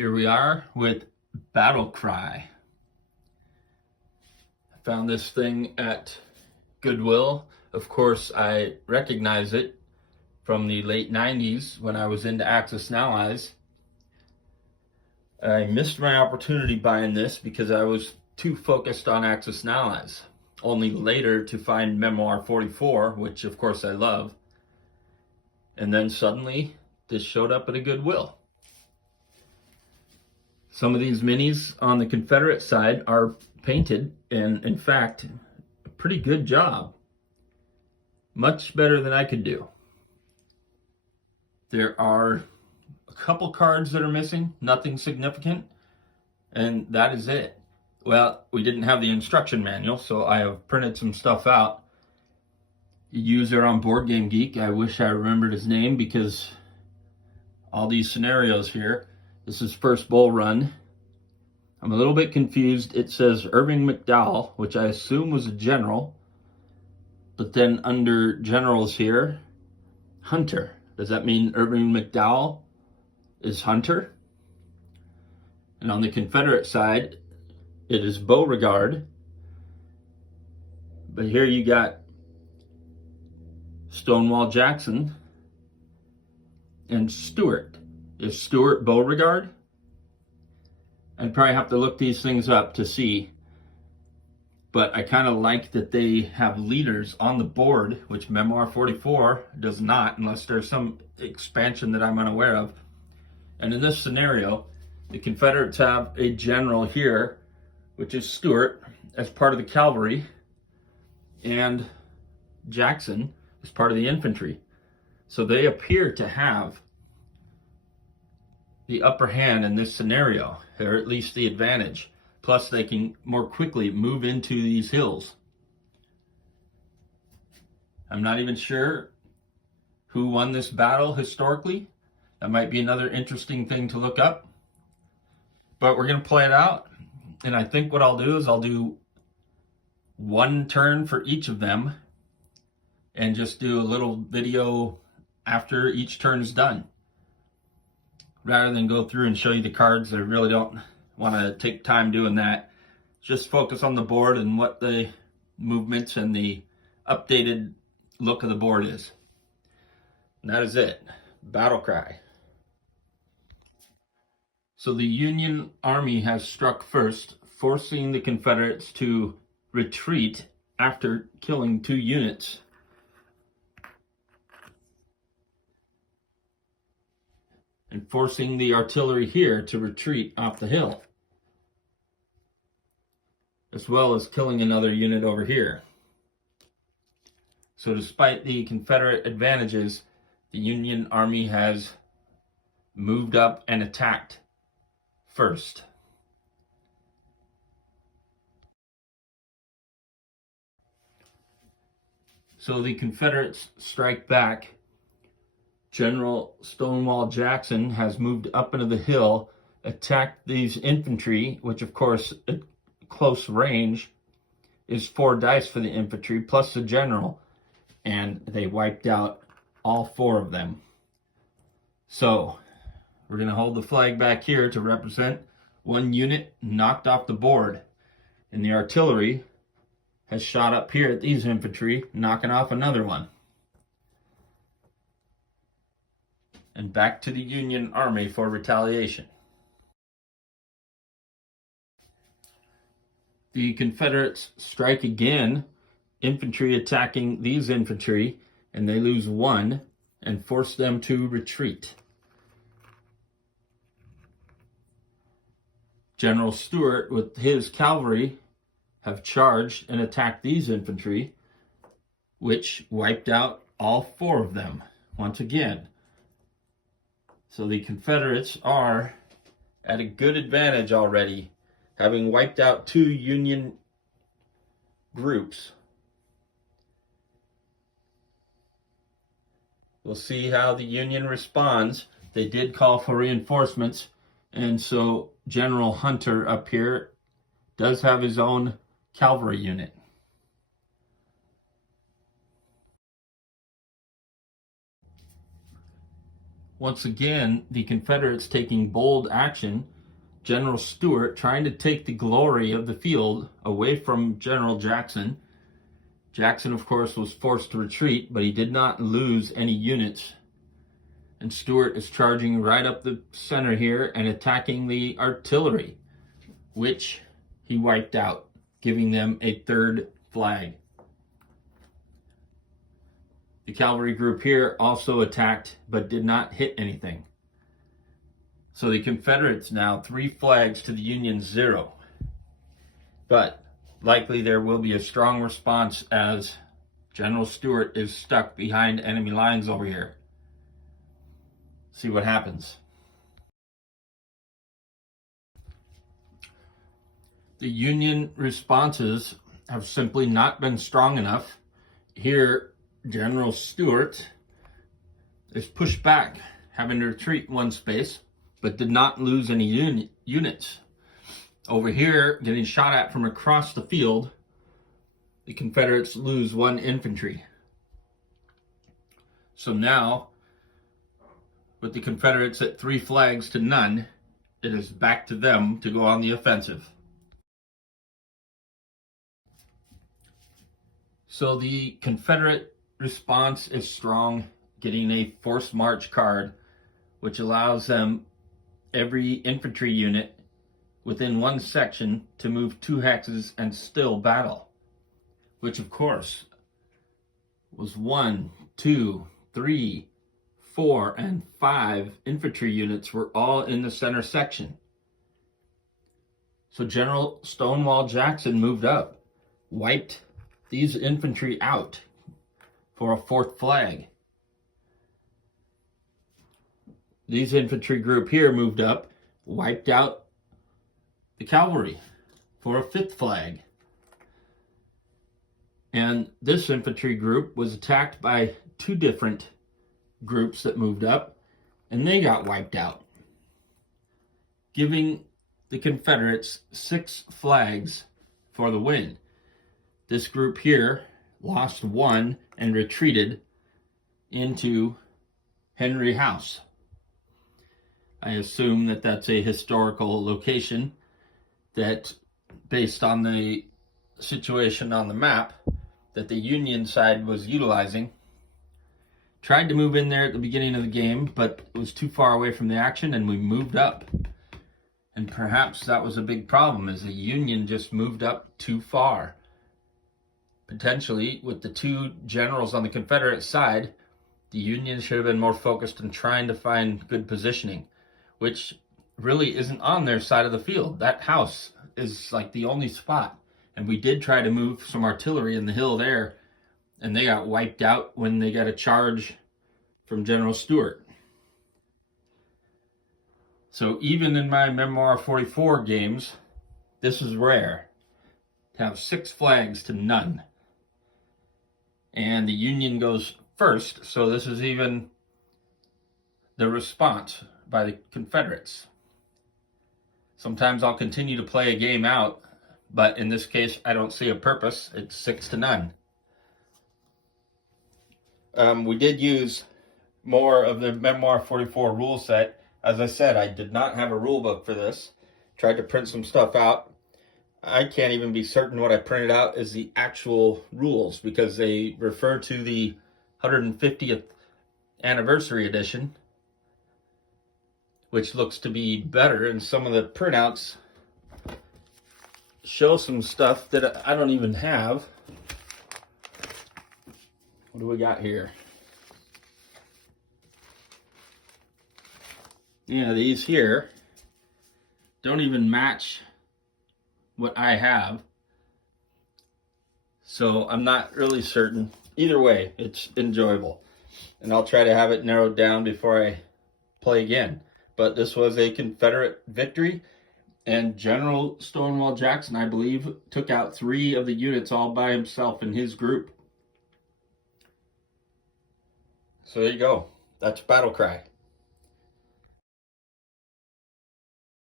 Here we are with BattleCry. I found this thing at Goodwill. Of course, I recognize it from the late 90s when I was into Axis and Allies. I missed my opportunity buying this because I was too focused on Axis and Allies. Only later to find Memoir 44, which of course I love. And then suddenly this showed up at a Goodwill. Some of these minis on the Confederate side are painted, and in fact, a pretty good job. Much better than I could do. There are a couple cards that are missing, nothing significant, and that is it. Well, we didn't have the instruction manual, so I have printed some stuff out. A user on BoardGame Geek, I wish I remembered his name because all these scenarios here. This is first bull run. I'm a little bit confused. It says Irving McDowell, which I assume was a general. But then under generals here, Hunter. Does that mean Irving McDowell is Hunter? And on the Confederate side, it is Beauregard. But here you got Stonewall Jackson and Stuart. Is Stuart Beauregard? I'd probably have to look these things up to see. But I kind of like that they have leaders on the board, which Memoir 44 does not, unless there's some expansion that I'm unaware of. And in this scenario, the Confederates have a general here, which is Stuart, as part of the cavalry, and Jackson as part of the infantry. So they appear to have the upper hand in this scenario, or at least the advantage. Plus they can more quickly move into these hills. I'm not even sure who won this battle historically. That might be another interesting thing to look up. But we're going to play it out. And I think what I'll do is I'll do one turn for each of them and just do a little video after each turn is done, rather than go through and show you the cards. I really don't want to take time doing that. Just focus on the board and what the movements and the updated look of the board is. And that is it. BattleCry. So the Union Army has struck first, forcing the Confederates to retreat after killing 2 units. And forcing the artillery here to retreat off the hill, as well as killing another unit over here. So despite the Confederate advantages, the Union Army has moved up and attacked first. So the Confederates strike back. General Stonewall Jackson has moved up into the hill, attacked these infantry, which of course at close range is 4 dice for the infantry plus the general, and they wiped out all 4 of them. So we're going to hold the flag back here to represent 1 unit knocked off the board, and the artillery has shot up here at these infantry, knocking off another one. And back to the Union Army for retaliation. The Confederates strike again, infantry attacking these infantry, and they lose 1 and force them to retreat. General Stuart with his cavalry have charged and attacked these infantry, which wiped out all 4 of them once again. So the Confederates are at a good advantage already, having wiped out 2 Union groups. We'll see how the Union responds. They did call for reinforcements, and so General Hunter up here does have his own cavalry unit. Once again, the Confederates taking bold action. General Stuart trying to take the glory of the field away from General Jackson. Jackson, of course, was forced to retreat, but he did not lose any units. And Stuart is charging right up the center here and attacking the artillery, which he wiped out, giving them a third flag. The cavalry group here also attacked, but did not hit anything. So the Confederates now 3 flags to the Union 0. But likely there will be a strong response as General Stuart is stuck behind enemy lines over here. See what happens. The Union responses have simply not been strong enough. Here, General Stuart is pushed back, having to retreat 1 space, but did not lose any units. Over here, getting shot at from across the field, the Confederates lose 1 infantry. So now, with the Confederates at 3 flags to none, it is back to them to go on the offensive. So the Confederate response is strong, getting a forced march card, which allows them every infantry unit within 1 section to move 2 hexes and still battle, which of course was 1, 2, 3, 4, and 5 infantry units were all in the center section. So General Stonewall Jackson moved up, wiped these infantry out for a 4th flag. These infantry group here moved up, wiped out the cavalry for a 5th flag. And this infantry group was attacked by 2 different groups that moved up, and they got wiped out, giving the Confederates 6 flags for the win. This group here lost 1 and retreated into Henry House. I assume that that's a historical location that, based on the situation on the map, that the Union side was utilizing. Tried to move in there at the beginning of the game, but it was too far away from the action, and we moved up. And perhaps that was a big problem, as the Union just moved up too far. Potentially, with the 2 generals on the Confederate side, the Union should have been more focused on trying to find good positioning, which really isn't on their side of the field. That house is like the only spot. And we did try to move some artillery in the hill there, and they got wiped out when they got a charge from General Stuart. So even in my Memoir 44 games, this is rare to have 6 flags to none. And the Union goes first, so this is even the response by the Confederates. Sometimes I'll continue to play a game out, but in this case, I don't see a purpose. It's 6 to none. We did use more of the Memoir 44 rule set. As I said, I did not have a rule book for this. Tried to print some stuff out. I can't even be certain what I printed out is the actual rules, because they refer to the 150th anniversary edition, which looks to be better, and some of the printouts show some stuff that I don't even have. What do we got here? Yeah, these here don't even match what I have. So I'm not really certain. Either way, it's enjoyable. And I'll try to have it narrowed down before I play again. But this was a Confederate victory. And General Stonewall Jackson, I believe, took out 3 of the units all by himself in his group. So there you go. That's BattleCry.